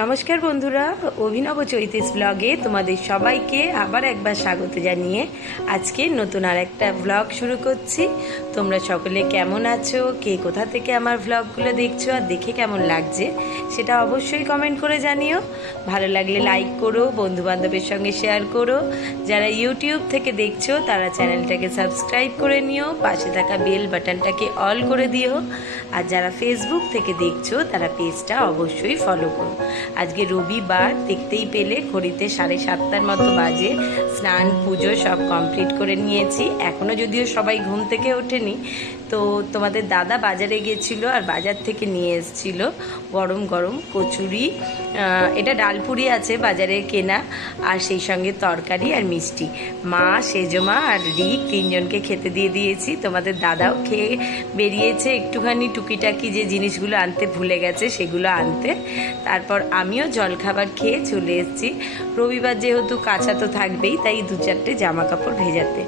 নমস্কার বন্ধুরা, অভিনব চৈতিস ব্লগে তোমাদের সবাইকে আবার একবার স্বাগত জানিয়ে আজকে নতুন আর একটা ব্লগ শুরু করছি। তোমরা সকলে কেমন আছো, কে কোথা থেকে আমার ব্লগগুলো দেখছো আর দেখে কেমন লাগছে সেটা অবশ্যই কমেন্ট করে জানিও। ভালো লাগলে লাইক করো, বন্ধুবান্ধবের সঙ্গে শেয়ার করো। যারা ইউটিউব থেকে দেখছো তারা চ্যানেলটাকে সাবস্ক্রাইব করে নিও, পাশে থাকা বেল বাটনটাকে অল করে দিও। আর যারা ফেসবুক থেকে দেখছো তারা পেজটা অবশ্যই ফলো করো। আজকে রবিবার, দেখতেই পেলে ঘড়িতে 7:30 মতো বাজে। স্নান পুজো সব কমপ্লিট করে নিয়েছি, এখনও যদিও সবাই ঘুম থেকে ওঠেনি। তো তোমাদের দাদা বাজারে গিয়েছিল আর বাজার থেকে নিয়ে এসেছিল গরম গরম কচুরি, এটা ডালপুরি আছে বাজারে কেনা, আর সেই সঙ্গে তরকারি আর মিষ্টি। মা, সেজমা আর রিক তিনজনকে খেতে দিয়ে দিয়েছি। তোমাদের দাদাও খেয়ে বেরিয়েছে একটুখানি টুকিটাকি যে জিনিসগুলো আনতে ভুলে গেছে সেগুলো আনতে। তারপর আমিও জলখাবার খেয়ে চলে এসেছি। রবিবার যেহেতু কাঁচা তো থাকবেই, তাই 2-4টে জামা কাপড় ভেজাতে।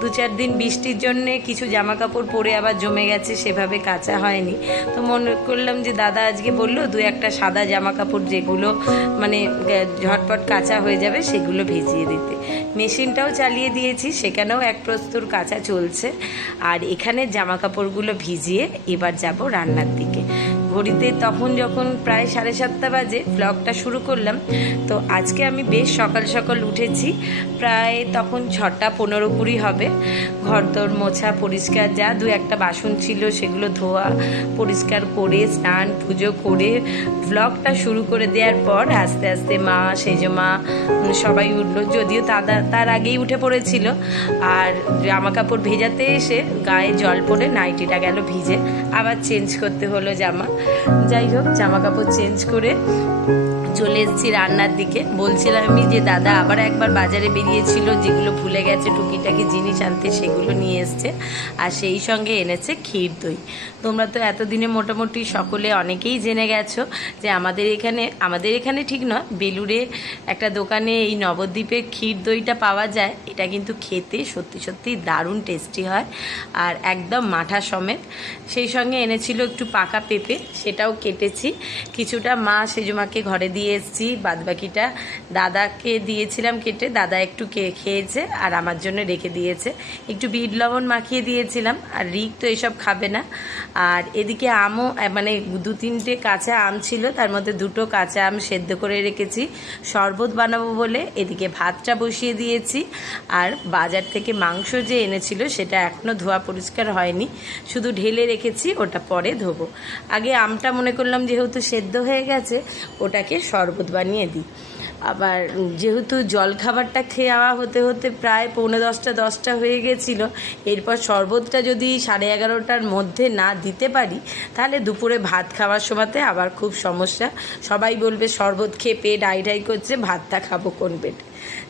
2-4 দিন বৃষ্টির জন্যে কিছু জামা কাপড় পরে আবার জমে গেছে, সেভাবে কাঁচা হয়নি। তো মনে করলাম যে দাদা আজকে বললো 2-1টা সাদা জামা কাপড় যেগুলো মানে ঝটপট কাঁচা হয়ে যাবে সেগুলো ভিজিয়ে দিতে। মেশিনটাও চালিয়ে দিয়েছি, সেখানেও এক প্রস্তুর কাঁচা চলছে। আর এখানে জামা কাপড়গুলো ভিজিয়ে এবার যাব রান্নার দিকে। ঘড়িতে তখন যখন প্রায় 7:30 বাজে ব্লগটা শুরু করলাম। তো আজকে আমি বেশ সকাল সকাল উঠেছি, প্রায় তখন 6:15-20 হবে। ঘরদোর মোছা পরিষ্কার, যা 2-1টা বাসন ছিল সেগুলো ধোয়া পরিষ্কার করে স্নান পুজো করে ব্লগটা শুরু করে দেওয়ার পর আস্তে আস্তে মা, সেজমা সবাই উঠলো। যদিও তার আগেই উঠে পড়েছিল। আর জামা কাপড় ভেজাতে এসে গায়ে জল পড়ে নাইটিটা গেল ভিজে, আবার চেঞ্জ করতে হলো জামা। যাই হোক, জামা কাপড় চেঞ্জ করে চলে এসেছি রান্নার দিকে। বলছিলাম আমি যে দাদা আবার একবার বাজারে বেরিয়েছিল, যেগুলো ভুলে গেছে টুকিটাকি জিনিস আনতে সেগুলো নিয়ে এসছে, আর সেই সঙ্গে এনেছে ক্ষীর দই। তোমরা তো এতদিনে মোটামুটি সকলে অনেকেই জেনে গেছো যে আমাদের এখানে ঠিক নয়, বেলুড়ে একটা দোকানে এই নবদ্বীপে ক্ষীর দইটা পাওয়া যায়। এটা কিন্তু খেতে সত্যি সত্যি দারুণ টেস্টি হয়, আর একদম মাঠা সমেত। সেই সঙ্গে এনেছিল একটু পাকা পেঁপে, সেটাও কেটেছি। কিছুটা মা সেজমাকে ঘরে দিয়ে এসেছি, বাদবাকিটা দাদাকে দিয়েছিলাম কেটে, দাদা একটু খেয়েছে আর আমার জন্য রেখে দিয়েছে। একটু বিট লবণ মাখিয়ে দিয়েছিলাম, আর রিক তো এসব খাবে না। আর এদিকে আমও, মানে 2-3টে কাঁচা আম ছিল, তার মধ্যে 2টো কাঁচা আম সেদ্ধ করে রেখেছি শরবত বানাবো বলে। এদিকে ভাতটা বসিয়ে দিয়েছি। আর বাজার থেকে মাংস যে এনেছিল সেটা এখনও ধোয়া পরিষ্কার হয়নি, শুধু ঢেলে রেখেছি, ওটা পরে ধোবো। আগে আমটা মনে করলাম যেহেতু সেদ্ধ হয়ে গেছে ওটাকে শরবত বানিয়ে দিই। আবার যেহেতু জলখাবারটা খাওয়া হতে হতে প্রায় 9:45 হয়ে গেছিলো, এরপর শরবতটা যদি 11:30টার মধ্যে না দিতে পারি তাহলে দুপুরে ভাত খাওয়ার সময়তে আবার খুব সমস্যা। সবাই বলবে শরবত খেয়ে পেট আইঢাই করছে, ভাতটা খাবো কোন পেটে।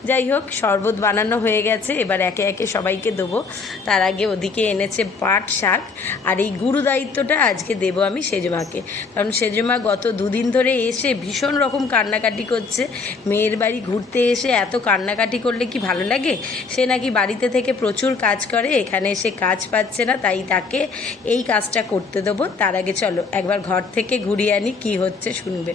যাই হোক, শরবত বানানো হয়ে গেছে, এবার একে একে সবাইকে দেবো। তার আগে ওদিকে এনেছে পাট শাক, আর এই গুরু দায়িত্বটা আজকে দেবো আমি সেজমাকে। কারণ সেজমা গত 2 দিন ধরে এসে ভীষণ রকম কান্নাকাটি করছে। মেয়ের বাড়ি ঘুরতে এসে এত কান্নাকাটি করলে কি ভালো লাগে? সে নাকি বাড়িতে থেকে প্রচুর কাজ করে, এখানে এসে কাজ পাচ্ছে না, তাই তাকে এই কাজটা করতে দেবো। তার আগে চলো একবার ঘর থেকে ঘুরিয়ে আনি, কি হচ্ছে শুনবে।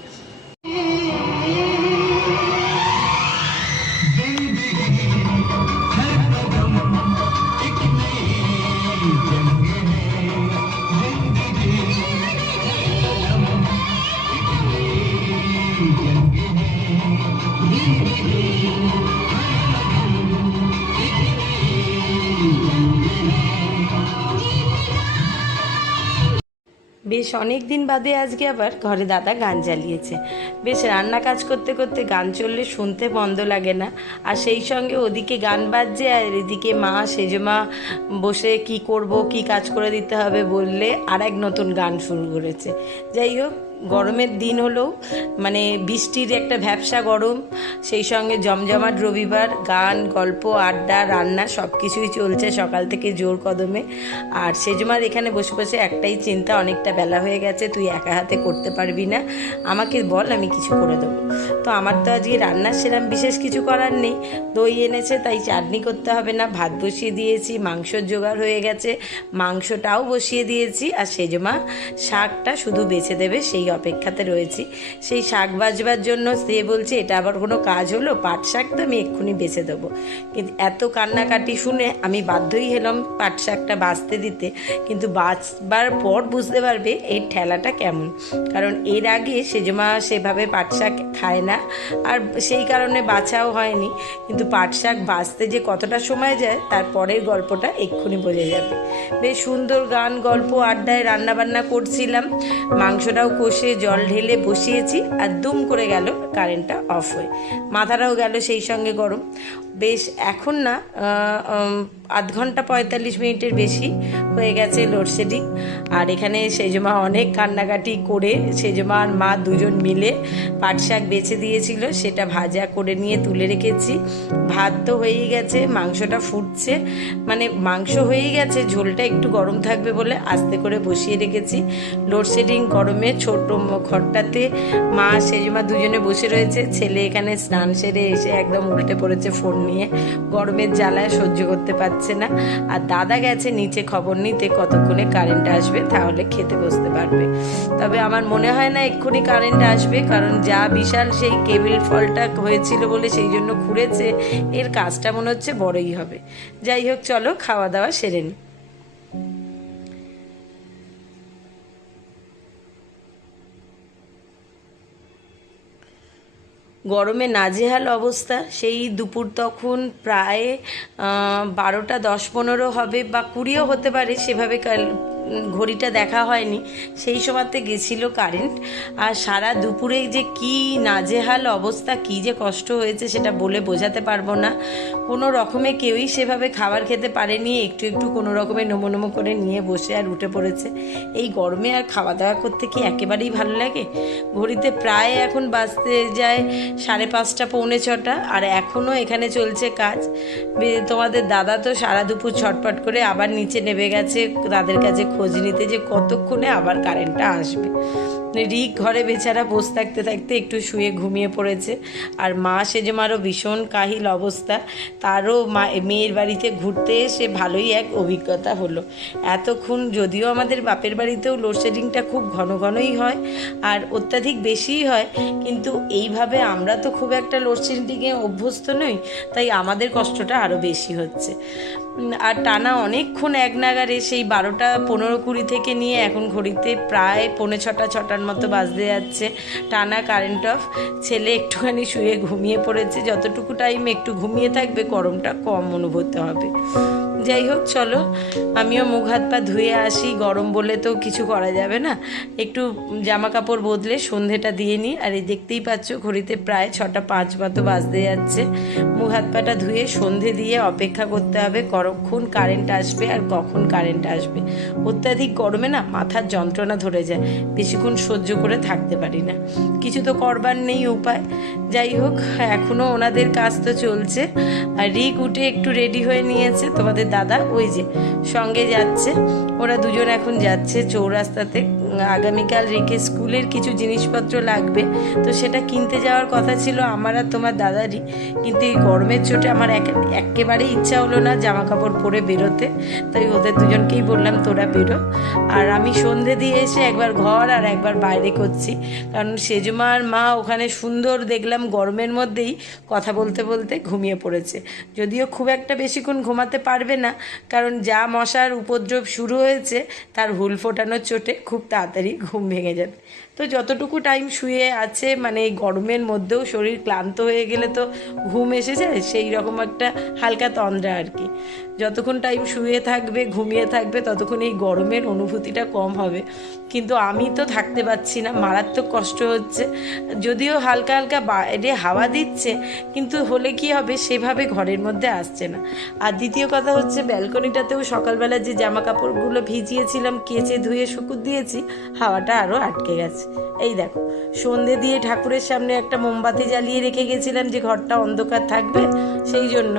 বেশ অনেক দিন বাদে আজকে আবার ঘরে দাদা গান চালিয়েছে। বেশ রান্না কাজ করতে করতে গান চললে শুনতে মন্দ লাগে না। আর সেই সঙ্গে ওদিকে গান বাজছে আর এদিকে মা সেজমা বসে কি করব, কি কাজ করে দিতে হবে বললে আর এক নতুন গান শুরু করেছে। যাই হোক, গরমের দিন হলেও মানে বৃষ্টির একটা ভ্যাপসা গরম, সেই সঙ্গে জমজমাট রবিবার, গান গল্প আড্ডা রান্না সব কিছুই চলছে সকাল থেকে জোর কদমে। আর সেজমার এখানে বসে বসে একটাই চিন্তা, অনেকটা বেলা হয়ে গেছে, তুই একা হাতে করতে পারবি না, আমাকে বল আমি কিছু করে দেবো। তো আমার তো আজকে রান্নার সেরকম বিশেষ কিছু করার নেই, দই এনেছে তাই চাটনি করতে হবে না, ভাত বসিয়ে দিয়েছি, মাংসর জোগাড় হয়ে গেছে, মাংসটাও বসিয়ে দিয়েছি। আর সেজমা শাকটা শুধু বেছে দেবে, সেই সেই অপেক্ষাতে রয়েছি। সেই শাক বাজবার জন্য সে বলছে এটা আবার কোনো কাজ হলো, পাট শাক তো আমি এক্ষুনি বেছে দেবো। কিন্তু এত কান্নাকাটি শুনে আমি বাধ্যই হলাম পাট শাকটা বাছতে দিতে। কিন্তু বাছবার পর বুঝতে পারবে এই ঠেলাটা কেমন, কারণ এর আগে সেজমা সেভাবে পাট শাক খায় না, আর সেই কারণে বাছাও হয়নি। কিন্তু পাট শাক বাছতে যে কতটা সময় যায় তার পরের গল্পটা এক্ষুনি বোঝা যাবে। বেশ সুন্দর গান গল্প আড্ডায় রান্নাবান্না করছিলাম, মাংসটাও কষে জল ঢেলে বসিয়েছি, আর দুম করে গেল কারেন্টটা অফ হয়ে, মাথাটাও গেল সেই সঙ্গে গরম। বেশ এখন না আধ ঘন্টা 45 মিনিটের বেশি হয়ে গেছে লোডশেডিং। আর এখানে সেজমা অনেক কান্নাকাটি করে সেজমা আর মা দুজন মিলে পাট শাক বেছে দিয়েছিল, সেটা ভাজা করে নিয়ে তুলে রেখেছি। ভাত তো হয়েই গেছে, মাংসটা ফুটছে, মানে মাংস হয়েই গেছে, ঝোলটা একটু গরম থাকবে বলে আস্তে করে বসিয়ে রেখেছি। লোডশেডিং গরমে ছোট ঘরটাতে মা সেজমা দুজনে বসে রয়েছে, ছেলে এখানে স্নান সেরে এসে একদম উল্টে পড়েছে ফোন নিয়ে, গরমের জ্বালায় সহ্য করতে পারছে না। আর দাদা গেছে নিচে খবর নিতে কতক্ষণে কারেন্ট আসবে, তাহলে খেতে বসতে পারবে। তবে আমার মনে হয় না এক্ষুনি কারেন্ট আসবে, কারণ যা বিশাল সেই কেবল ফলটা হয়েছিল বলে সেই জন্য খুঁড়েছে, এর কাজটা মনে হচ্ছে বড়ই হবে। যাই হোক, চলো খাওয়া দাওয়া সেরে নিই। গরমে নাজেহাল অবস্থা। সেই দুপুর তখন প্রায় 12টা 10-15 হবে বা 20ও হতে পারে, সেভাবে ঘড়িটা দেখা হয়নি। সেই সময়তে গেছিল কারেন্ট, আর সারা দুপুরে যে কি নাজেহাল অবস্থা, কি যে কষ্ট হয়েছে সেটা বলে বোঝাতে পারবো না। কোনো রকমে কেউই সেভাবে খাবার খেতে পারেনি, একটু একটু কোনো রকমে নমো নমো করে নিয়ে বসে আর উঠে পড়েছে। এই গরমে আর খাওয়া দাওয়া করতে কি একেবারেই ভালো লাগে? ঘড়িতে প্রায় এখন বাজতে যায় 5:30 পৌনে 6টা, আর এখনও এখানে চলছে কাজ। তোমাদের দাদা তো সারা দুপুর ছটপট করে আবার নিচে নেমে গেছে তাদের কাছে খোঁজ নিতে যে কতক্ষণে আবার কারেন্টটা আসবে। রিক ঘরে বেচারা বসে থাকতে থাকতে একটু শুয়ে ঘুমিয়ে পড়েছে। আর মা সেজমারও ভীষণ কাহিল অবস্থা, তারও মেয়ের বাড়িতে ঘুরতে এসে ভালোই এক অভিজ্ঞতা হলো। এতক্ষণ যদিও আমাদের বাপের বাড়িতেও লোডশেডিংটা খুব ঘন ঘনই হয় আর অত্যাধিক বেশিই হয়, কিন্তু এইভাবে আমরা তো খুব একটা লোডশেডিংয়ে অভ্যস্ত নই, তাই আমাদের কষ্টটা আরও বেশি হচ্ছে। আর টানা অনেকক্ষণ এক নাগারে সেই 12টা 15-20 থেকে নিয়ে এখন ঘড়িতে প্রায় 5:45-6টার মতো বাজতে যাচ্ছে, টানা কারেন্ট অফ। ছেলে একটুখানি শুয়ে ঘুমিয়ে পড়েছে, যতটুকু টাইম একটু ঘুমিয়ে থাকবে গরমটা কম অনুভূত হবে। যাই হোক, চলো আমিও মুখ হাত পা ধুয়ে আসি, গরম বলে তো কিছু করা যাবে না, একটু জামা কাপড় বদলে সন্ধেটা দিয়ে নিই। আর এই দেখতেই পাচ্ছ ঘড়িতে প্রায় 6:05 মতো বাজতে যাচ্ছে। মুখ হাত পাটা ধুয়ে সন্ধে দিয়ে অপেক্ষা করতে হবে কখন কারেন্ট আসবে আর কখন কারেন্ট আসবে। অত্যাধিক গরমে না মাথার যন্ত্রণা ধরে যায়, বেশিক্ষণ সহ্য করে থাকতে পারি না, কিছু তো করবার নেই উপায়। যাই হোক, এখনও ওনাদের কাজ তো চলছে। আর রিক উঠে একটু রেডি হয়ে নিয়েছে, তোমাদের দাদা ওই যে সঙ্গে যাচ্ছে, ওরা দুজন এখন যাচ্ছে চৌরাস্তাতে। আগামীকাল রিকের স্কুলের কিছু জিনিসপত্র লাগবে, তো সেটা কিনতে যাওয়ার কথা ছিল আমার আর তোমার দাদারই, কিন্তু এই গরমের চোটে আমার একেবারেই ইচ্ছা হলো না জামা কাপড় পরে বেরোতে, তাই ওদের দুজনকেই বললাম তোরা বেরো। আর আমি সন্ধে দিয়ে এসে একবার ঘর আর একবার বাইরে করছি, কারণ সেজমা আর মা ওখানে সুন্দর দেখলাম গরমের মধ্যেই কথা বলতে বলতে ঘুমিয়ে পড়েছে। যদিও খুব একটা বেশিক্ষণ ঘুমাতে পারবে না, কারণ যা মশার উপদ্রব শুরু হয়েছে তার হুল ফোটানোর চোটে খুব তাড়াতাড়ি ঘুম ভেঙে যাবে। তো যতটুকু টাইম শুয়ে আছে, মানে এই গরমের মধ্যেও শরীর ক্লান্ত হয়ে গেলে তো ঘুম এসে যায়, সেই রকম একটা হালকা তন্দ্রা আর কি। যতক্ষণ টাইম শুয়ে থাকবে ঘুমিয়ে থাকবে ততক্ষণ এই গরমের অনুভূতিটা কম হবে, কিন্তু আমি তো থাকতে পারছি না, মারাত্মক কষ্ট হচ্ছে। যদিও হালকা হালকা বাইরে হাওয়া দিচ্ছে, কিন্তু হলে কি হবে সেভাবে ঘরের মধ্যে আসছে না। আর দ্বিতীয় কথা হচ্ছে ব্যালকনিটাতেও সকালবেলা যে জামা কাপড়গুলো ভিজিয়েছিলাম কেচে ধুয়ে শুকুর দিয়েছি, হাওয়াটা আরও আটকে গেছে। এই দেখো, সন্ধে দিয়ে ঠাকুরের সামনে একটা মোমবাতি জ্বালিয়ে রেখে গেছিলাম যে ঘরটা অন্ধকার থাকবে, সেই জন্য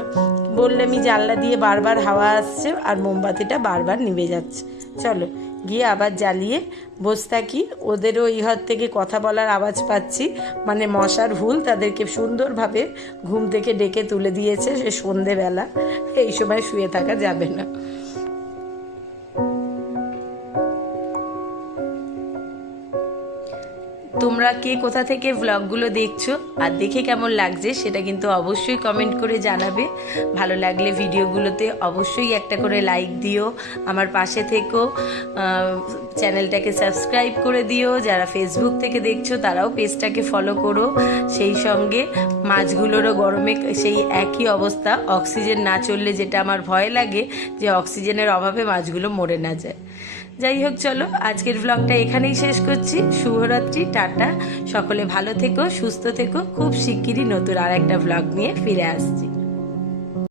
বললে আমি জানলা দিয়ে বারবার হাওয়া আসছে আর মোমবাতিটা বারবার নিভে যাচ্ছে। চলো গিয়ে আবার জ্বালিয়ে বসে থাকি। ওদেরও এই ঘর থেকে কথা বলার আওয়াজ পাচ্ছি, মানে মশার হুল তাদেরকে সুন্দরভাবে ঘুম থেকে ডেকে তুলে দিয়েছে। সে সন্ধেবেলা, এই সময় শুয়ে থাকা যাবে না। তোমরা কে কোথা থেকে ব্লগগুলো দেখছো আর দেখে কেমন লাগছে সেটা কিন্তু অবশ্যই কমেন্ট করে জানাবে। ভালো লাগলে ভিডিওগুলোতে অবশ্যই একটা করে লাইক দিও, আমার পাশে থেকো, চ্যানেলটাকে সাবস্ক্রাইব করে দিও। যারা ফেসবুক থেকে দেখছো তারাও পেজটাকে ফলো করো। সেই সঙ্গে মাছগুলোরও গরমে সেই একই অবস্থা, অক্সিজেন না চললে যেটা আমার ভয় লাগে যে অক্সিজেনের অভাবে মাছগুলো মরে না যায়। যাই হোক, চলো আজকের ব্লগটা এখানেই শেষ করছি। শুভরাত্রি, টাটা, সকলে ভালো থেকো, সুস্থ থেকো। খুব শিগগিরই নতুন আর একটা ব্লগ নিয়ে ফিরে আসছি।